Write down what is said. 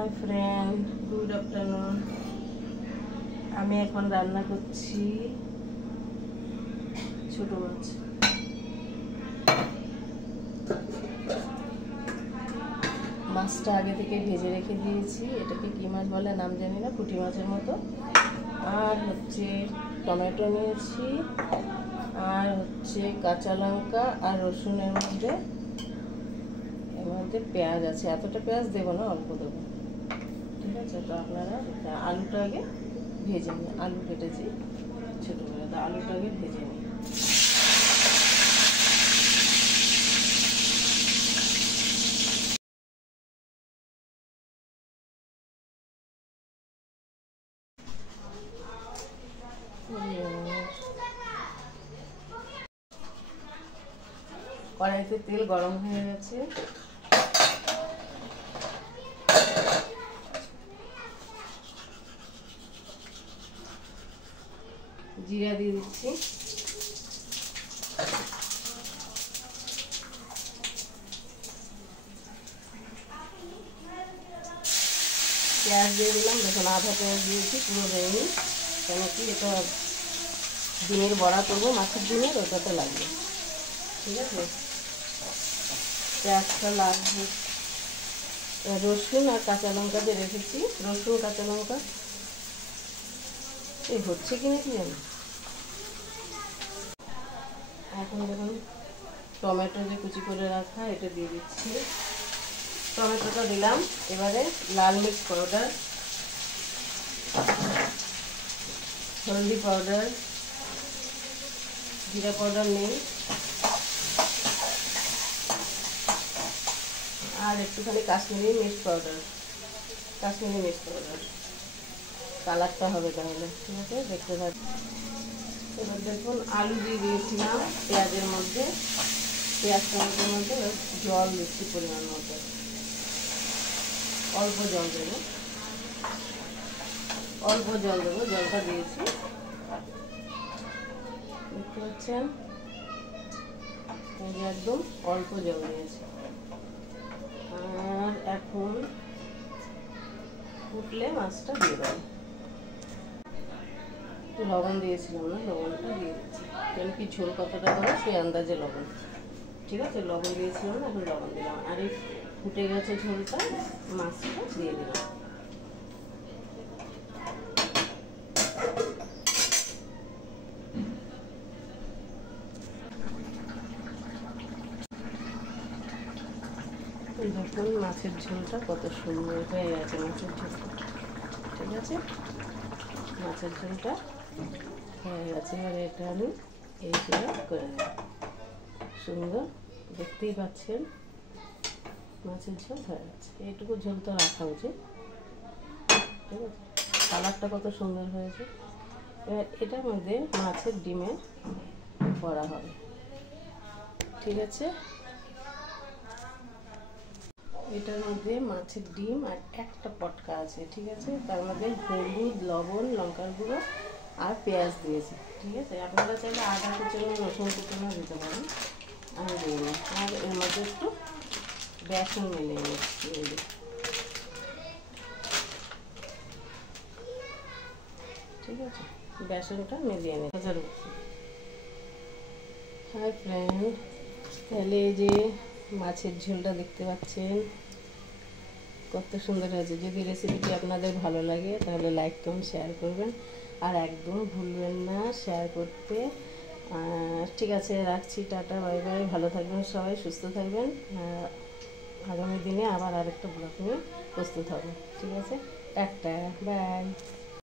Hi friend, good afternoon. আমি এখন রান্না করছি ছোট মাছ। মাছটা আগে থেকে ভেজে রেখে দিয়েছি। এটাকে কি মাছ বলে নাম জানি না, পুঁটি মাছের মতো। আর হচ্ছে টমেটো নিয়েছি, আর হচ্ছে কাঁচা লঙ্কা আর রসুনের মধ্যে পেঁয়াজ আছে। এতটা পেঁয়াজ দেবো না, অল্প দেবো, ঠিক আছে? তো আপনারা আলুটা আগে ভেজে নিন। আলু কেটেছি ছোটো করে, তো আলুটা আগে ভেজে নিন। কড়াইতে তেল গরম হয়ে গেছে, জিরা দিয়ে দিচ্ছি, পেঁয়াজ দিয়ে দিলাম। দেখুন আধা পেঁয়াজ দিয়েছি, পুরো দেয়নি, কেন কি এটা ডিমের বড়া করবো, মাছের ডিমের, ওটাতে লাগবে, ঠিক আছে? পেঁয়াজটা লাগবে। রসুন আর কাঁচা লঙ্কা দিয়ে রেখেছি, রসুন কাঁচা লঙ্কা এই হচ্ছে কিনা কি জানি। এখন দেখুন টমেটো যে কুচি করে রাখা, এটা দিয়ে দিচ্ছি। টমেটোটা দিলাম। এবারে লাল মির্চ পাউডার, হলদি পাউডার, জিরা পাউডার নেই, আর একটুখানি কাশ্মীরি মির্চ পাউডার, কালারটা হবে তাহলে, ঠিক আছে? দেখতে থাকবে। এবার দেখুন আলু দিয়ে দিয়েছিলাম পেঁয়াজের মধ্যে, পেঁয়াজ টমেটোর মধ্যে জল দিচ্ছি পরিমাণ মতো, অল্প জল দেবো, জলটা দিয়েছি, দেখতে পাচ্ছেন? একদম অল্প জল দিয়েছি। আর এখন ফুটলে মাছটা দিয়ে দেবো। লবণ দিয়েছিলাম না, লবণটা দিয়ে দিচ্ছি, কেন কি ঝোল কতটা দেবো সেই আন্দাজে লবণ, ঠিক আছে? লবণ দিয়েছিলাম না, এখন লবণ দিলাম। আর এই ফুটে গেছে ঝোলটা, মাছটা দিয়ে দিলাম। দেখুন মাছের ঝোলটা কত সুন্দর হয়ে গেছে, মাছের ঝোলটা, ঠিক আছে? মাছের ঝোলটা হয়ে গেছে। এবার এটা আমি এই করে নেব। সুন্দর, দেখতেই পাচ্ছেন মাছের ঝোল হয়ে গেছে। এইটুকু ঝোল তো রাখা উচিত, ঠিক আছে? কালারটা কত সুন্দর হয়েছে। এবার এটার মধ্যে মাছের ডিমে ভরা হবে, ঠিক আছে? এটার মধ্যে মাছের ডিম আর একটা পটকা আছে, ঠিক আছে? তার মধ্যে হলুদ, লবণ, লঙ্কার গুঁড়ো আর পেঁয়াজ দিয়েছি, ঠিক আছে? আপনারা চাইলে আদা কুচানো, রসুন কুচানো দিতে পারেন, আমি দিইনি। আর এর মধ্যে একটু বেসন মিলিয়ে নিচ্ছি, ঠিক আছে? বেসনটা মিলিয়ে নিচ্ছি। হাই ফ্রেন্ড, তাহলে এই যে মাছের ঝোলটা দেখতে পাচ্ছেন কত সুন্দর হয়েছে। যদি রেসিপিটি আপনাদের ভালো লাগে তাহলে লাইক করুন, শেয়ার করবেন, আর একদম ভুলবেন না শেয়ার করতে। ঠিক আছে, রাখছি, টাটা, বাই বাই। ভালো থাকবেন সবাই, সুস্থ থাকবেন। আগামী দিনে আবার আরেকটা ব্লগ নিয়ে প্রস্তুত হবে, ঠিক আছে? Tata, by.